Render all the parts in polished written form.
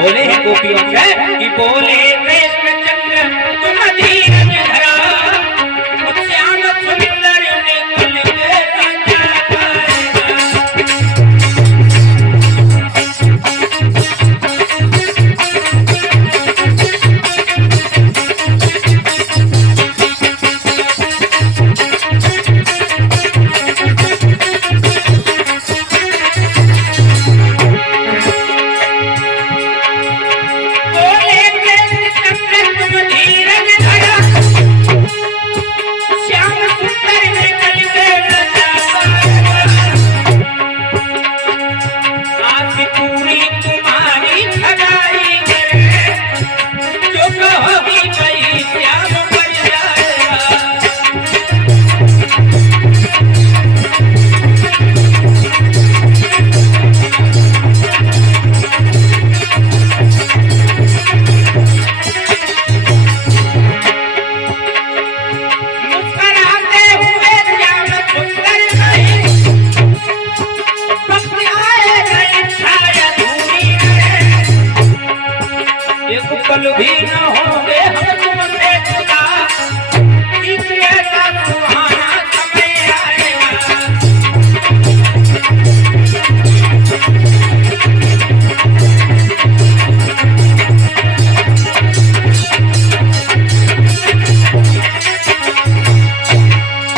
बोले हैं गोपियों से कि बोले कृष्ण चंद्र तुम धीरज धरा, श्याम सुंदर निकल के राजा पाएगा। पल भी न होंगे हम तुमसे जुदा, ऐसा सुहाना समय आएगा।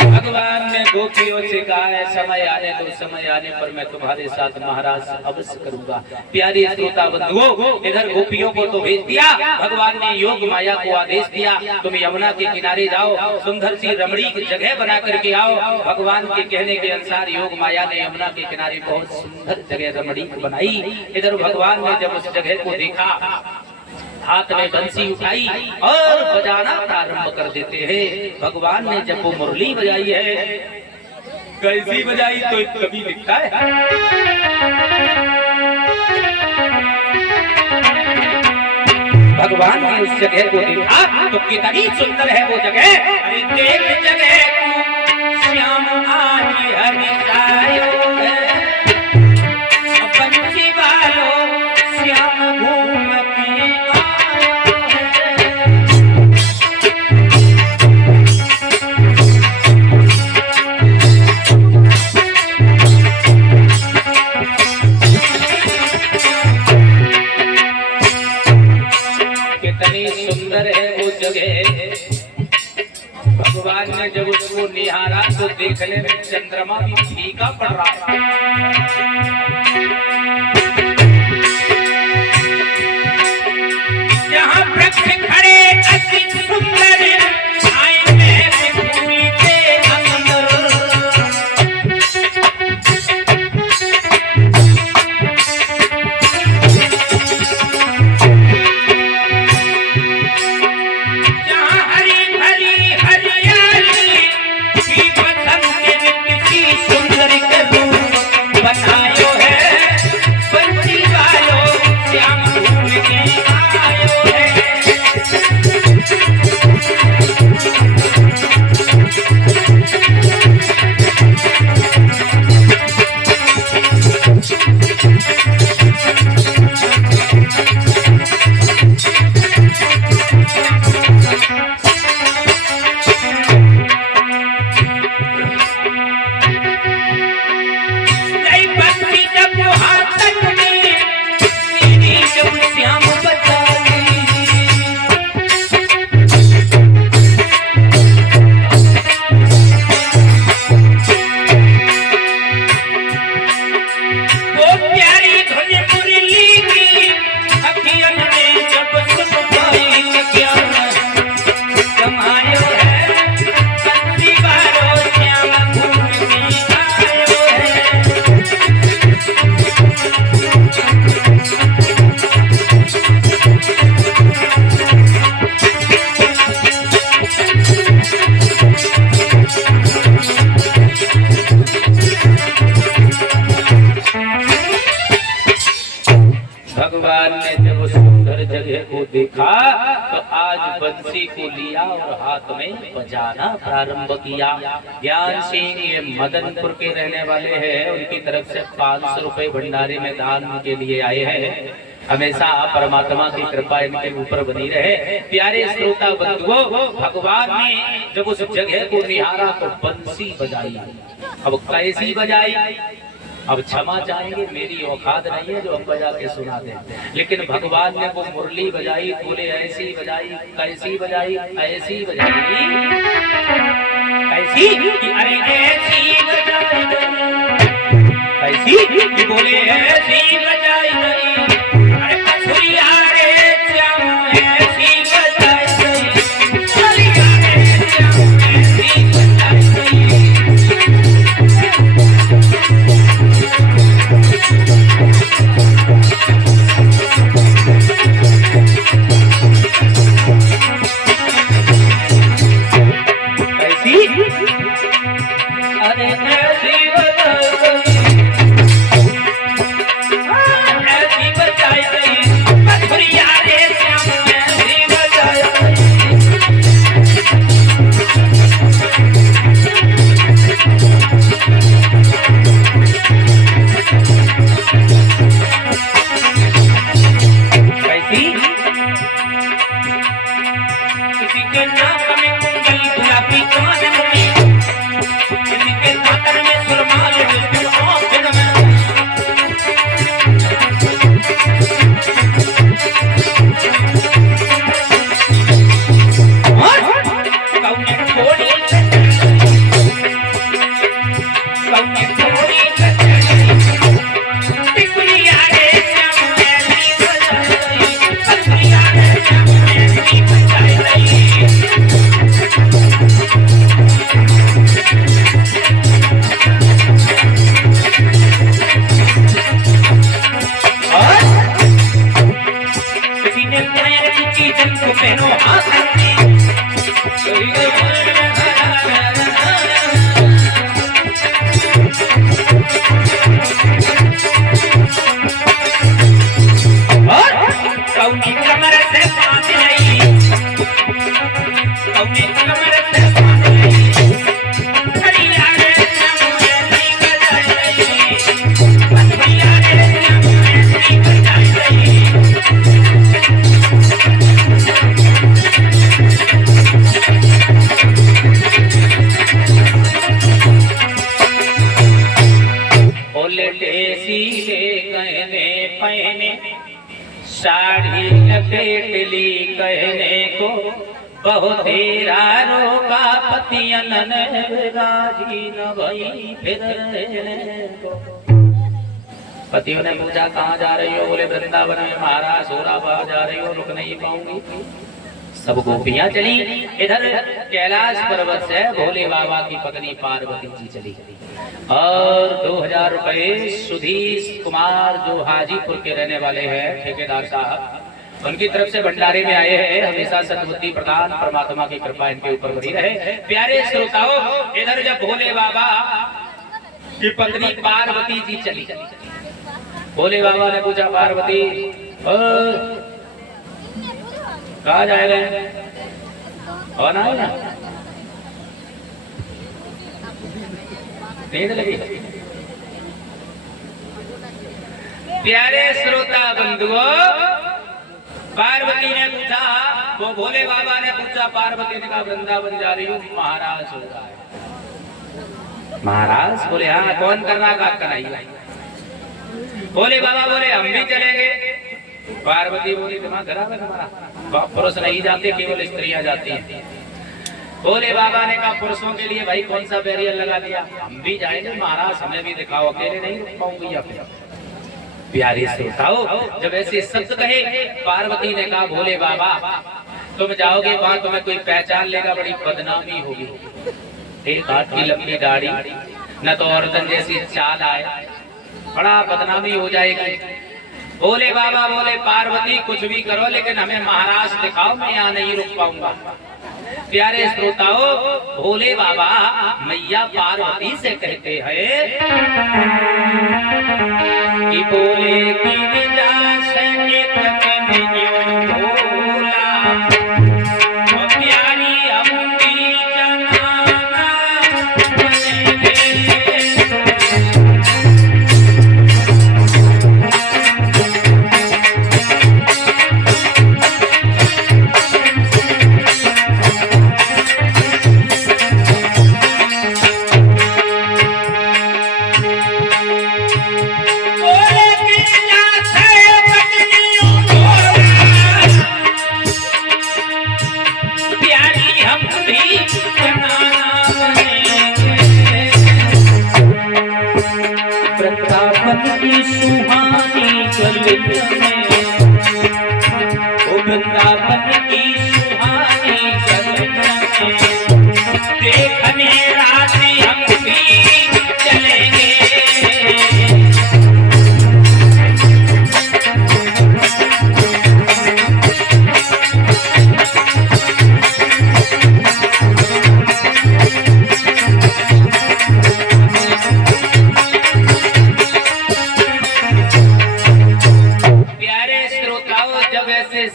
भगवान ने गोपियों से कहा है समय आने दो, समय आने पर मैं तुम्हारे साथ महाराज अवश्य करूंगा। प्यारे श्रोता बंधुओं, इधर गोपियों को तो भेज दिया, भगवान ने योग माया को आदेश दिया तुम यमुना के किनारे जाओ, सुंदर सी रमणी की जगह बना करके आओ। भगवान के कहने के अनुसार योग माया ने यमुना के किनारे बहुत सुंदर जगह रमणी बनाई। इधर भगवान ने जब उस जगह को देखा, हाथ में बंसी उठाई और बजाना प्रारंभ कर देते हैं। भगवान ने जब वो मुरली बजाई है, कैसी बजाई तो एक कवि लिखता है, भगवान ने उस जगह को देखा तो कितनी सुंदर है वो जगह। अरे देख जगह को श्याम आज हरिसायो है, बंसी वालो श्याम घूम के आयो है। कितनी सुंदर है वो जगह। भगवान ने जब उसको निहारा तो देखने में चंद्रमा भी फीका पड़ रहा था। जहाँ वृक्ष खड़े अति सुंदर, आएंगे भूमि के अंदर। भगवान ने जब उस सुंदर जगह को देखा तो आज बंसी को लिया और हाथ में बजाना प्रारंभ किया। ज्ञान सिंह ये मदनपुर के रहने वाले हैं, उनकी तरफ से 500 रुपए भंडारे में दान के लिए आए हैं। हमेशा परमात्मा की कृपा इनके ऊपर बनी रहे। प्यारे श्रोता बंधुओं, भगवान ने जब उस जगह को निहारा तो बंसी बजाई। अब कैसी बजाई, अब क्षमा चाहेंगे, मेरी औकात नहीं है जो हम बजा के सुना दें, लेकिन भगवान ने वो मुरली बजाई, बोले ऐसी बजाई, कैसी बजाई, ऐसी बजाई, ऐसी कि अरे ऐसी बजाई, ऐसी कि बोले ऐसी बजाई, अरे कसूरिया रे श्याम ऐसी बजाई, कसूरिया रे श्याम ऐसी बजाई। साड़ी लपेट ली कहने को, बहुत रोका पतियन राजी न भई फिर को। पतियों ने पूछा कहाँ जा रही हो, बोले वृंदावन में महाराज सोरा बहा जा रही हो, रुक नहीं पाऊंगी। सब गोपियां चली। इधर कैलाश पर्वत से भोले बाबा की पत्नी पार्वती जी चली और 2000 रुपए सुधीश कुमार जो हाजीपुर के रहने वाले हैं ठेकेदार साहब, उनकी तरफ से भंडारे में आए हैं। हमेशा सद्बुद्धि प्रदान परमात्मा की कृपा इनके ऊपर बनी रहे। प्यारे श्रोताओं, इधर जब भोले बाबा की पत्नी पार्वती जी चली, भोले बाबा ने पूछा पार्वती कहा जा रहे हैं, और ना नींद लगी। प्यारे श्रोता बंधुओं, पार्वती ने पूछा, वो भोले बाबा ने पूछा, पार्वती ने कहा वृंदावन जा रही हूँ, महाराज हो रहा है। महाराज बोले हाँ, कौन करना का कन्हैया। भोले बाबा बोले हम भी चलेंगे। पार्वती बोली तुम्हारा धरा है, तुम्हारा पुरुष नहीं जाते, केवल स्त्रियां जाती हैं। भोले बाबा ने कहा पुरुषों के लिए भाई कौन सा बैरियर लगा दिया, हम भी जाएंगे महाराज, हमें भी दिखाओ, अकेले नहीं रुक पाऊंगी। या प्यारे श्रोताओ, जब ऐसे शब्द कहे, पार्वती ने कहा भोले बाबा तुम जाओगे वहां, तुम्हें कोई पहचान लेगा, बड़ी बदनामी होगी। एक हाथ की लंबी दाढ़ी, न तो औरतन जैसी चाल आए, बड़ा बदनामी हो जाएगी। भोले बाबा बोले पार्वती कुछ भी करो, लेकिन हमें महाराज दिखाओ, मैं यहाँ नहीं रुक पाऊंगा। प्यारे श्रोताओं, भोले बाबा मैया पार्वती से कहते हैं कि बोले की विलास एक दिन भोला जीवन में, ओ वृंदावन की सुहानी गगन में, देखने राशि हम भी चलेंगे।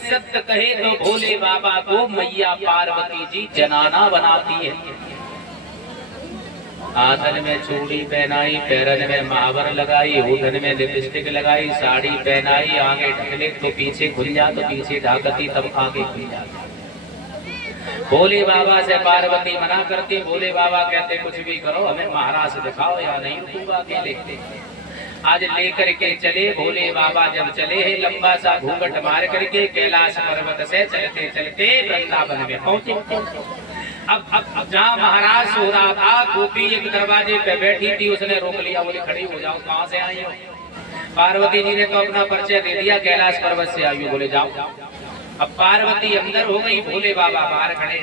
सत्य कहे तो भोले बाबा को मैया पार्वती जी जनाना बनाती है। आंचल में चूड़ी पहनाई, पैरन में महावर लगाई, होठन में लिपस्टिक लगाई, साड़ी पहनाई, आगे ढकले तो पीछे खुल जा, तो पीछे ढाकती तब आगे खुल जाती। भोले बाबा से पार्वती मना करती, भोले बाबा कहते कुछ भी करो, हमें महाराज दिखाओ या नहीं रुकूंगा अकेले। आज लेकर के चले भोले बाबा, जब चले हैं लंबा सा घूंघट मार करके कैलाश पर्वत से चलते चलते वृंदावन में पहुंचे। अब जहाँ महाराज सो रहा था, गोपी एक दरवाजे पे बैठी थी, उसने रोक लिया, बोली खड़ी हो जाओ, कहाँ से आई हो? पार्वती जी ने तो अपना परिचय दे दिया, कैलाश पर्वत से आई हो। बोले जाओ। अब पार्वती अंदर हो गई, भोले बाबा बाहर खड़े।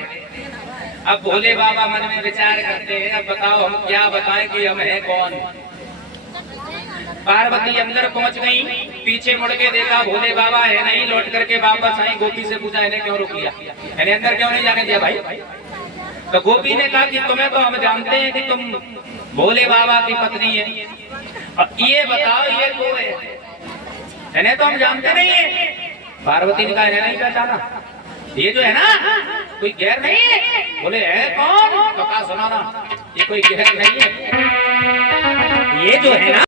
अब भोले बाबा मन में विचार करते हैं, अब बताओ हम क्या बताएं कि हम है कौन। पार्वती अंदर पहुंच गई, पीछे मुड़ के देखा भोले बाबा है नहीं, लौट करके वापस आई। गोपी से पूछा इन्हें क्यों रोक लिया, इन्हें अंदर क्यों नहीं जाने दिया भाई? तो गोपी ने कहा कि तुम्हें तो हम जानते हैं कि तुम भोले बाबा की पत्नी है, और ये बताओ ये को है? इन्हें तो हम जानते नहीं है। पार्वती ने कहा इन्हें नहीं पहचाना, ये जो है ना कोई गैर नहीं है। बोले है कौन? तो कहा सुना ना, ये कोई गैर नहीं है, ये जो है ना